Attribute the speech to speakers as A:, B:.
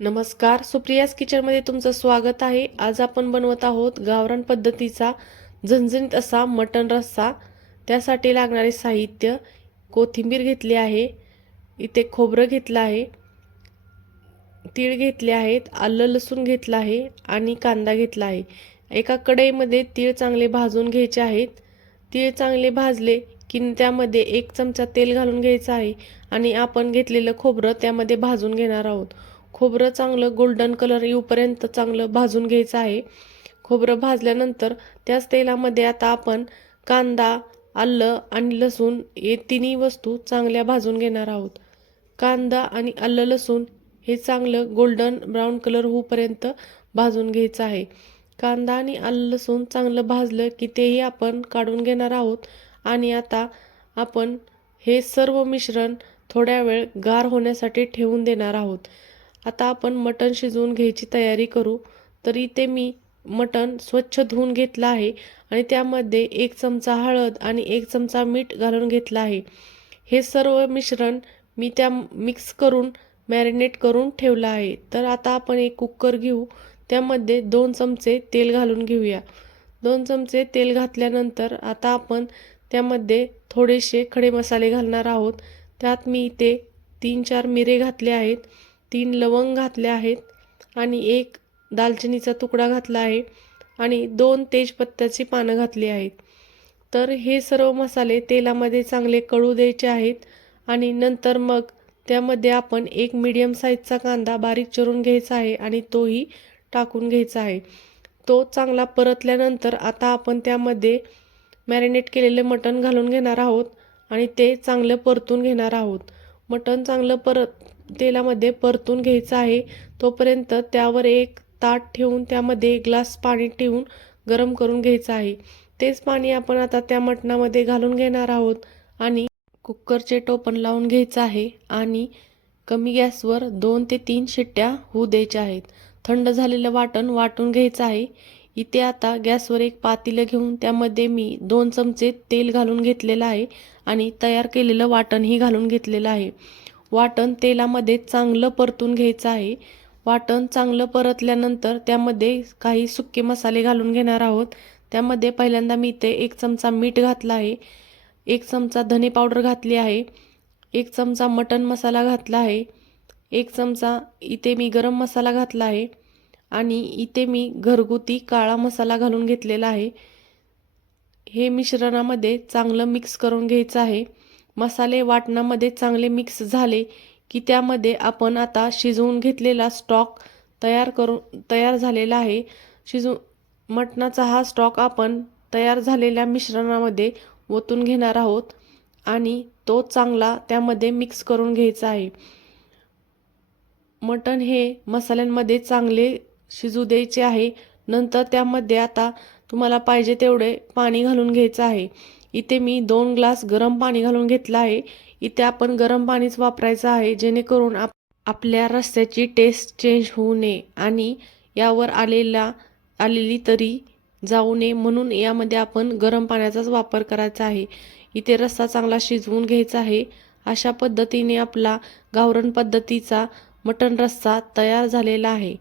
A: नमस्कार सुप्रियाज किचनमध्ये तुमचं स्वागत आहे. आज आपण बनवत आहोत गावरान पद्धतीचा झणझणीत असा मटण रस्सा. त्यासाठी लागणारे साहित्य कोथिंबीर घेतली आहे इथे खोबरं घेतलं आहे तीळ घेतले आहेत आलं लसूण घेतलं आहे आणि कांदा घेतला आहे. एका कढईमध्ये तीळ चांगले भाजून घ्यायचे आहेत. तीळ चांगले भाजले की त्यामध्ये एक चमचा तेल घालून घ्यायचं आहे आणि आपण घेतलेलं खोबरं त्यामध्ये भाजून घेणार आहोत. खोबरं चांगलं गोल्डन कलर येऊपर्यंत चांगलं भाजून घ्यायचं आहे. खोबरं भाजल्यानंतर त्याच तेलामध्ये आता आपण कांदा आलं आणि लसूण हे तिन्ही वस्तू चांगल्या भाजून घेणार आहोत. कांदा आणि आलं लसूण हे चांगलं गोल्डन ब्राऊन कलर होऊपर्यंत भाजून घ्यायचं आहे. कांदा आणि आलं लसूण चांगलं भाजलं की तेही आपण काढून घेणार आहोत. आणि आता आपण हे सर्व मिश्रण थोड्या वेळ गार होण्यासाठी ठेवून देणार आहोत. आता आपण मटण शिजवून घ्यायची तयारी करू. तर इथे मी मटण स्वच्छ धुवून घेतलं आहे आणि त्यामध्ये एक चमचा हळद आणि एक चमचा मीठ घालून घेतलं आहे. हे सर्व मिश्रण मी त्या मिक्स करून मॅरिनेट करून ठेवलं आहे. तर आता आपण एक कुकर घेऊ. त्यामध्ये दोन चमचे तेल घालून घेऊया. दोन चमचे तेल घातल्यानंतर आता आपण त्यामध्ये थोडेसे खडे मसाले घालणार आहोत. त्यात मी इथे तीन चार मिरे घातले आहेत. तीन लवंग घातले आहेत आणि एक दालचिनीचा तुकडा घातला आहे आणि दोन तेजपत्त्याची पानं घातली आहेत. तर हे सर्व मसाले तेलामध्ये चांगले कळू द्यायचे आहेत आणि नंतर मग त्यामध्ये आपण एक मीडियम साईजचा कांदा बारीक चिरून घ्यायचा आहे आणि तोही टाकून घ्यायचा आहे. तो चांगला परतल्यानंतर आता आपण त्यामध्ये मॅरिनेट केलेले मटण घालून घेणार आहोत आणि ते चांगलं परतून घेणार आहोत. मटण चांगलं परत तेलामध्ये परतून घ्यायचं आहे. तोपर्यंत त्यावर एक ताट ठेवून त्यामध्ये एक ग्लास पाणी ठेवून गरम करून घ्यायचं आहे. तेच पाणी आपण आता त्या मटणामध्ये घालून घेणार आहोत आणि कुकरचे टोपण लावून घ्यायचं आहे आणि कमी गॅसवर दोन ते तीन शिट्ट्या होऊ द्यायच्या आहेत. थंड झालेलं वाटण वाटून घ्यायचं आहे. इथे आता गॅसवर एक पातेलं घेऊन त्यामध्ये मी दोन चमचे तेल घालून घेतलेलं आहे आणि तयार केलेलं वाटणही घालून घेतलेलं आहे. वाटण तेलामध्ये चांगलं परतून घ्यायचं आहे. वाटण चांगलं परतल्यानंतर त्यामध्ये काही सुके मसाले घालून घेणार आहोत. त्यामध्ये पहिल्यांदा मी इथे एक चमचा मीठ घातला आहे. एक चमचा धने पावडर घातली आहे. एक चमचा मटन मसाला घातला आहे. एक चमचा इथे मी गरम मसाला घातला आहे. आणि इथे मी घरगुती काळा मसाला घालून घेतलेला आहे. हे मिश्रणामध्ये चांगलं मिक्स करून घ्यायचं आहे. मसाले वाटणामध्ये चांगले मिक्स झाले की त्यामध्ये आपण आता शिजवून घेतलेला स्टॉक तयार करून तयार झालेला आहे. शिजू मटणाचा हा स्टॉक आपण तयार झालेल्या मिश्रणामध्ये ओतून घेणार आहोत आणि तो चांगला त्यामध्ये मिक्स करून घ्यायचा आहे. मटण हे मसाल्यांमध्ये चांगले शिजू द्यायचे आहे. नंतर त्यामध्ये आता तुम्हाला पाहिजे तेवढे पाणी घालून घ्यायचं आहे. इथे मी दोन ग्लास गरम पाणी घालून घेतलं आहे. इथे आपण गरम पाणीच वापरायचं आहे जेणेकरून आप आपल्या रस्त्याची टेस्ट चेंज होऊ नये आणि यावर आलेला आलेली तरी जाऊ नये. म्हणून यामध्ये आपण गरम पाण्याचाच वापर करायचा आहे. इथे रस्सा चांगला शिजवून घ्यायचा आहे. अशा पद्धतीने आपला गावरण पद्धतीचा मटण रस्सा तयार झालेला आहे.